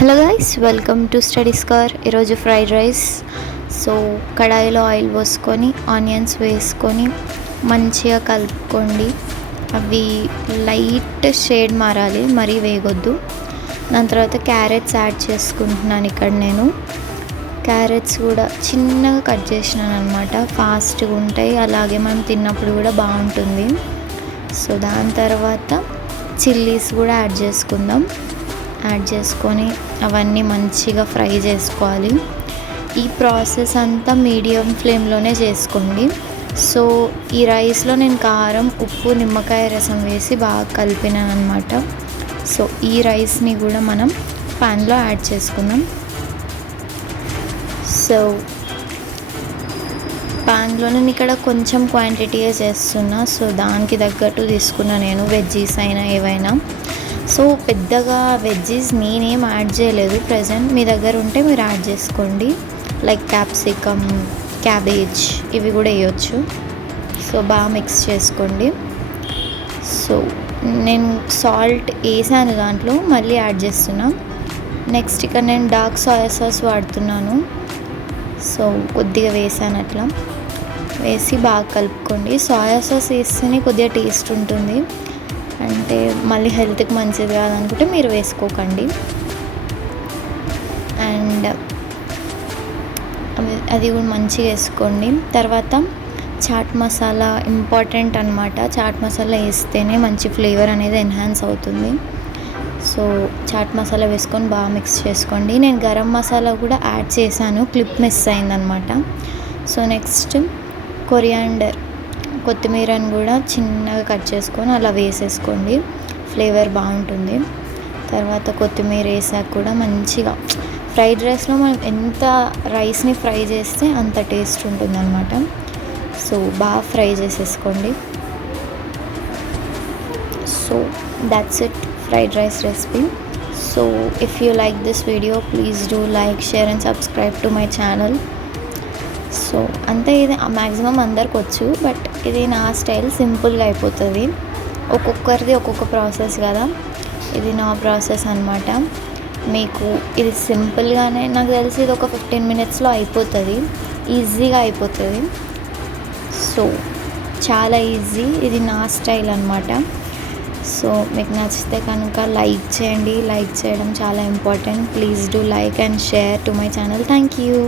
Hello guys, welcome to studies car. ఈరోజు fried rice. So కడాయిలో oil పోసుకొని onions వేసుకొని మంచిగా కలుపుకోండి. అవి లైట్ షేడ్ మారాలి, మరీ వేగొద్దు. దాని తర్వాత క్యారెట్స్ యాడ్ చేసుకుంటున్నాను. ఇక్కడ నేను క్యారెట్స్ కూడా చిన్నగా కట్ చేసినాను అనమాట. ఫాస్ట్గా ఉంటాయి, అలాగే మనం తిన్నప్పుడు కూడా బాగుంటుంది. సో దాని తర్వాత చిల్లీస్ కూడా యాడ్ చేసుకుందాం. యాడ్ చేసుకొని అవన్నీ మంచిగా ఫ్రై చేసుకోవాలి. ఈ ప్రాసెస్ అంతా మీడియం ఫ్లేమ్లోనే చేసుకోండి. సో ఈ రైస్లో నేను కారం, ఉప్పు, నిమ్మకాయ రసం వేసి బాగా కలిపినాను అనమాట. సో ఈ రైస్ని కూడా మనం ప్యాన్లో యాడ్ చేసుకుందాం. సో ప్యాన్లో నేను ఇక్కడ కొంచెం క్వాంటిటీగా చేస్తున్నా. సో దానికి తగ్గట్టు తీసుకున్నా నేను, వెజ్జీస్ అయినా ఏవైనా. సో పెద్దగా వెజ్జీస్ నేనేం యాడ్ చేయలేదు ప్రజెంట్. మీ దగ్గర ఉంటే మీరు యాడ్ చేసుకోండి. లైక్ క్యాప్సికమ్, క్యాబేజ్ ఇవి కూడా వేయచ్చు. సో బాగా మిక్స్ చేసుకోండి. సో నేను సాల్ట్ వేసాను దాంట్లో, మళ్ళీ యాడ్ చేస్తున్నా. నెక్స్ట్ ఇక్కడ నేను డార్క్ సోయా సాస్ వాడుతున్నాను. సో కొద్దిగా వేసాను, అట్లా వేసి బాగా కలుపుకోండి. సోయా సాస్ వేస్తేనే కొద్దిగా టేస్ట్ ఉంటుంది. అంటే మళ్ళీ హెల్త్కి మంచిది కాదనుకుంటే మీరు వేసుకోకండి. అండ్ అది కూడా మంచిగా వేసుకోండి. తర్వాత చాట్ మసాలా ఇంపార్టెంట్ అనమాట. చాట్ మసాలా వేస్తేనే మంచి ఫ్లేవర్ అనేది ఎన్హాన్స్ అవుతుంది. సో చాట్ మసాలా వేసుకొని బాగా మిక్స్ చేసుకోండి. నేను గరం మసాలా కూడా యాడ్ చేశాను, క్లిప్ మిస్ అయిందనమాట. సో నెక్స్ట్ కొరియాండర్, కొత్తిమీరని కూడా చిన్నగా కట్ చేసుకొని అలా వేసేసుకోండి. ఫ్లేవర్ బాగుంటుంది. తర్వాత కొత్తిమీర వేసాక కూడా మంచిగా ఫ్రైడ్ రైస్లో మనం ఎంత రైస్ని ఫ్రై చేస్తే అంత టేస్ట్ ఉంటుంది అనమాట. సో బాగా ఫ్రై చేసేసుకోండి. So that's it, fried rice recipe. So if you like this video, please do like, share and subscribe to my channel. So అంతే, ఇది మ్యాక్సిమం అందరికి వచ్చు, బట్ ఇది నా స్టైల్, సింపుల్గా అయిపోతుంది. ఒక్కొక్కరిది ఒక్కొక్క ప్రాసెస్ కదా, ఇది నా ప్రాసెస్ అనమాట. మీకు ఇది సింపుల్గానే, నాకు తెలిసి ఇది ఒక 15 minutesలో అయిపోతుంది, ఈజీగా అయిపోతుంది. సో చాలా ఈజీ, ఇది నా స్టైల్ అనమాట. సో మీకు నచ్చితే కనుక లైక్ చేయండి. లైక్ చేయడం చాలా important. Please do like and share to my channel. Thank you.